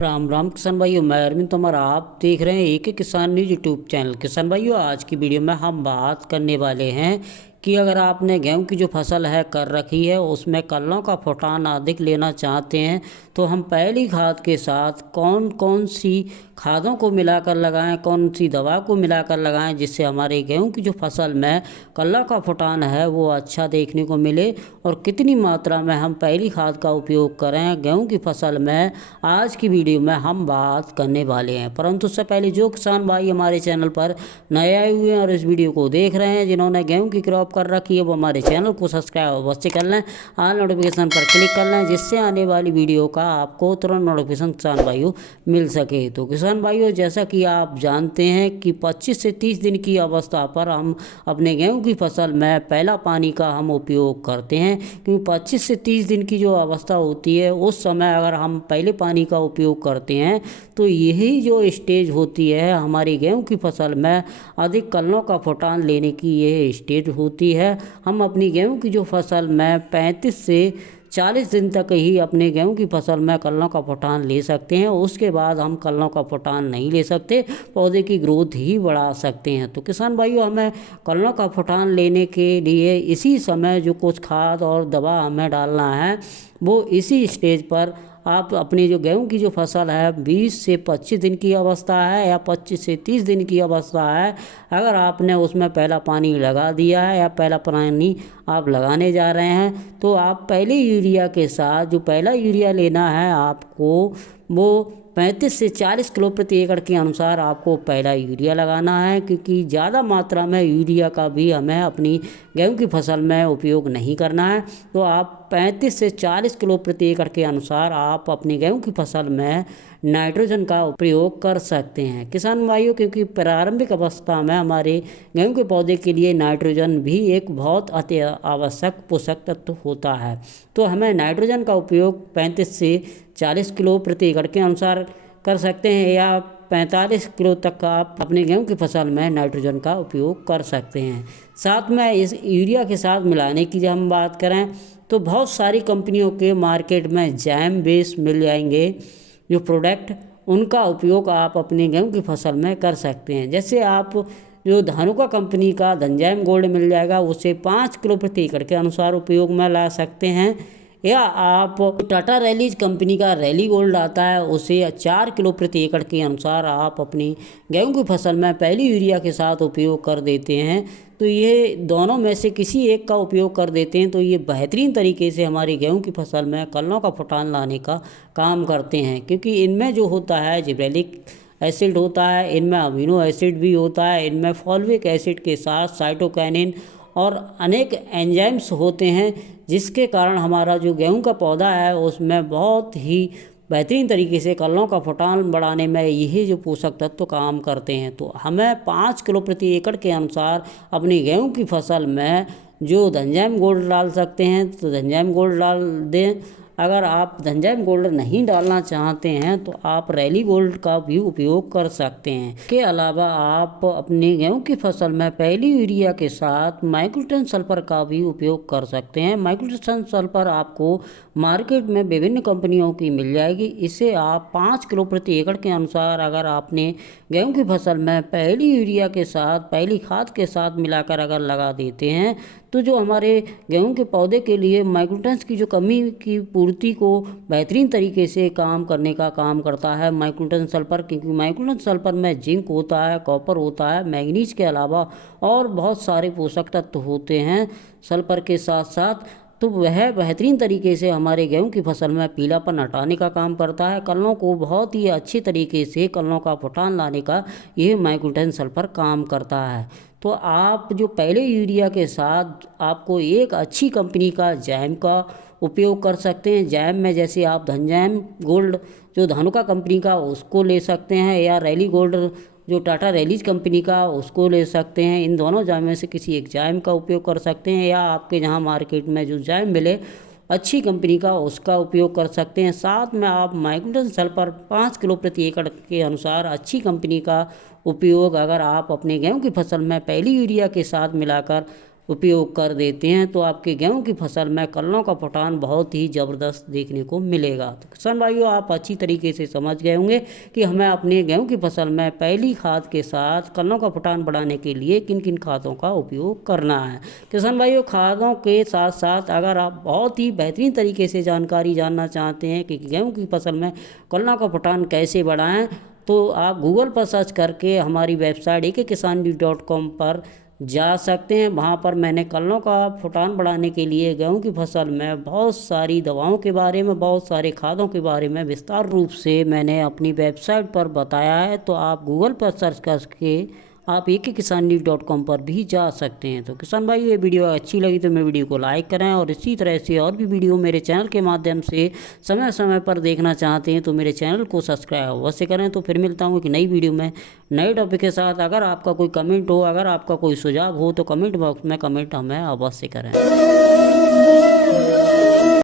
राम राम किसान भाइयों, मैं अरविंद तोमर। आप देख रहे हैं एक किसान न्यूज यूट्यूब चैनल। किसान भाइयों, आज की वीडियो में हम बात करने वाले हैं कि अगर आपने गेहूं की जो फसल है कर रखी है उसमें कल्लों का फुटान अधिक लेना चाहते हैं तो हम पहली खाद के साथ कौन कौन सी खादों को मिलाकर लगाएं, कौन सी दवा को मिलाकर लगाएं जिससे हमारे गेहूं की जो फसल में कल्ला का फुटान है वो अच्छा देखने को मिले, और कितनी मात्रा में हम पहली खाद का उपयोग करें गेहूं की फसल में, आज की वीडियो में हम बात करने वाले हैं। परंतु उससे पहले जो किसान भाई हमारे चैनल पर नए आए हुए हैं और इस वीडियो को देख रहे हैं, जिन्होंने गेहूं की क्रॉप कर रखी है, वो हमारे चैनल को सब्सक्राइब अवश्य कर लें, ऑल नोटिफिकेशन पर क्लिक कर लें, जिससे आने वाली वीडियो का आपको तुरंत नोटिफिकेशन किसान भाइयों मिल सके। तो किसान भाइयों, जैसा कि आप जानते हैं कि 25 से 30 दिन की अवस्था पर हम अपने गेहूं की फसल में पहला पानी का हम उपयोग करते हैं, क्योंकि 25 से 30 दिन की जो अवस्था होती है उस समय अगर हम पहले पानी का उपयोग करते हैं तो यही जो स्टेज होती है हमारी गेहूं की फसल में अधिक कल्लों का फुटान लेने की, यह स्टेज होती है। हम अपनी गेहूं की जो फसल में 35 से 40 दिन तक ही अपने गेहूं की फसल में कल्लों का फुटान ले सकते हैं, उसके बाद हम कल्लों का फुटान नहीं ले सकते, पौधे की ग्रोथ ही बढ़ा सकते हैं। तो किसान भाइयों, हमें कल्लों का फुटान लेने के लिए इसी समय जो कुछ खाद और दवा हमें डालना है वो इसी स्टेज पर आप अपनी जो गेहूं की जो फसल है 20 से 25 दिन की अवस्था है या 25 से 30 दिन की अवस्था है, अगर आपने उसमें पहला पानी लगा दिया है या पहला पानी आप लगाने जा रहे हैं तो आप पहले यूरिया के साथ जो पहला यूरिया लेना है आपको वो 35 से 40 किलो प्रति एकड़ के अनुसार आपको पहला यूरिया लगाना है, क्योंकि ज़्यादा मात्रा में यूरिया का भी हमें अपनी गेहूं की फसल में उपयोग नहीं करना है। तो आप 35 से 40 किलो प्रति एकड़ के अनुसार आप अपनी गेहूं की फसल में नाइट्रोजन का उपयोग कर सकते हैं किसान भाइयों, क्योंकि प्रारंभिक अवस्था में हमारे गेहूं के पौधे के लिए नाइट्रोजन भी एक बहुत अति आवश्यक पोषक तत्व होता है। तो हमें नाइट्रोजन का उपयोग 35 से 40 किलो प्रति एकड़ के अनुसार कर सकते हैं, या 45 किलो तक आप अपने गेहूं की फसल में नाइट्रोजन का उपयोग कर सकते हैं। साथ में इस यूरिया के साथ मिलाने की जब हम बात करें तो बहुत सारी कंपनियों के मार्केट में जैम बेस मिल जाएंगे जो प्रोडक्ट, उनका उपयोग आप अपने गेहूं की फसल में कर सकते हैं। जैसे आप जो धानुका कंपनी का धनजैम गोल्ड मिल जाएगा उसे 5 किलो प्रति एकड़ के अनुसार उपयोग में ला सकते हैं, या आप टाटा रैलीज कंपनी का रैली गोल्ड आता है उसे 4 किलो प्रति एकड़ के अनुसार आप अपनी गेहूं की फसल में पहली यूरिया के साथ उपयोग कर देते हैं। तो ये दोनों में से किसी एक का उपयोग कर देते हैं तो ये बेहतरीन तरीके से हमारी गेहूं की फसल में कल्लों का फुटान लाने का काम करते हैं, क्योंकि इनमें जो होता है जिब्रेलिक एसिड होता है, इनमें अमीनो एसिड भी होता है, इनमें फॉल्विक एसिड के साथ साइटोकाइनिन और अनेक एंजाइम्स होते हैं, जिसके कारण हमारा जो गेहूं का पौधा है उसमें बहुत ही बेहतरीन तरीके से कल्लों का फुटान बढ़ाने में यही जो पोषक तत्व काम करते हैं। तो हमें 5 किलो प्रति एकड़ के अनुसार अपनी गेहूं की फसल में जो धनजैम गोल्ड डाल सकते हैं तो धनजैम गोल्ड डाल दें। अगर आप धनजैम गोल्ड नहीं डालना चाहते हैं तो आप रैली गोल्ड का भी उपयोग कर सकते हैं। के अलावा आप अपनी गेहूं की फसल में पहली यूरिया के साथ माइक्रोटन सल्फर का भी उपयोग कर सकते हैं। माइक्रोटन सल्फर आपको मार्केट में विभिन्न कंपनियों की मिल जाएगी। इसे आप 5 किलो प्रति एकड़ के अनुसार अगर आपने गेहूं की फसल में पहली यूरिया के साथ पहली खाद के साथ मिलाकर अगर लगा देते हैं तो जो हमारे गेहूं के पौधे के लिए माइक्रोन्यूट्रिएंट्स की जो कमी की पूर्ति को बेहतरीन तरीके से काम करने का काम करता है माइक्रोन्यूट्रिएंट सल्फर, क्योंकि माइक्रोन्यूट्रिएंट सल्फर में जिंक होता है, कॉपर होता है, मैग्नीज के अलावा और बहुत सारे पोषक तत्व होते हैं सल्फर के साथ साथ। तो वह बेहतरीन तरीके से हमारे गेहूं की फसल में पीलापन हटाने का काम करता है, कल्लों को बहुत ही अच्छी तरीके से कल्लों का फुटान लाने का यह माइक्रोन्यूट्रिएंट सल्फर काम करता है। तो आप जो पहले यूरिया के साथ आपको एक अच्छी कंपनी का जैम का उपयोग कर सकते हैं। जैम में जैसे आप धनजैम गोल्ड जो धानुका कंपनी का उसको ले सकते हैं, या रैली गोल्ड जो टाटा रैलीज कंपनी का उसको ले सकते हैं। इन दोनों जैम में से किसी एक जैम का उपयोग कर सकते हैं, या आपके जहां मार्केट में जो जैम मिले अच्छी कंपनी का उसका उपयोग कर सकते हैं। साथ में आप माइक्रोन्यूट्रिएंट सल्फर 5 किलो प्रति एकड़ के अनुसार अच्छी कंपनी का उपयोग अगर आप अपने गेहूं की फसल में पहली यूरिया के साथ मिलाकर उपयोग कर देते हैं तो आपके गेहूं की फसल में कल्लों का फुटान बहुत ही ज़बरदस्त देखने को मिलेगा। तो किसान भाइयों, आप अच्छी तरीके से समझ गए होंगे कि हमें अपने गेहूं की फसल में पहली खाद के साथ कल्लों का फुटान बढ़ाने के लिए किन किन खादों का उपयोग करना है। किसान भाइयों, खादों के साथ साथ अगर आप बहुत ही बेहतरीन तरीके से जानकारी जानना चाहते हैं कि गेहूं की फसल में कल्लों का फुटान कैसे बढ़ाएं, तो आप गूगल पर सर्च करके हमारी वेबसाइट ekkisannews.com पर जा सकते हैं। वहाँ पर मैंने कल्लों का फुटान बढ़ाने के लिए गेहूं की फसल में बहुत सारी दवाओं के बारे में, बहुत सारे खादों के बारे में विस्तार रूप से मैंने अपनी वेबसाइट पर बताया है। तो आप गूगल पर सर्च करके आप ekkisannews.com पर भी जा सकते हैं। तो किसान भाई, ये वीडियो अच्छी लगी तो मेरे वीडियो को लाइक करें, और इसी तरह से और भी वीडियो मेरे चैनल के माध्यम से समय समय पर देखना चाहते हैं तो मेरे चैनल को सब्सक्राइब अवश्य करें। तो फिर मिलता हूँ एक नई वीडियो में नए टॉपिक के साथ। अगर आपका कोई कमेंट हो, अगर आपका कोई सुझाव हो तो कमेंट बॉक्स में कमेंट हमें अवश्य करें।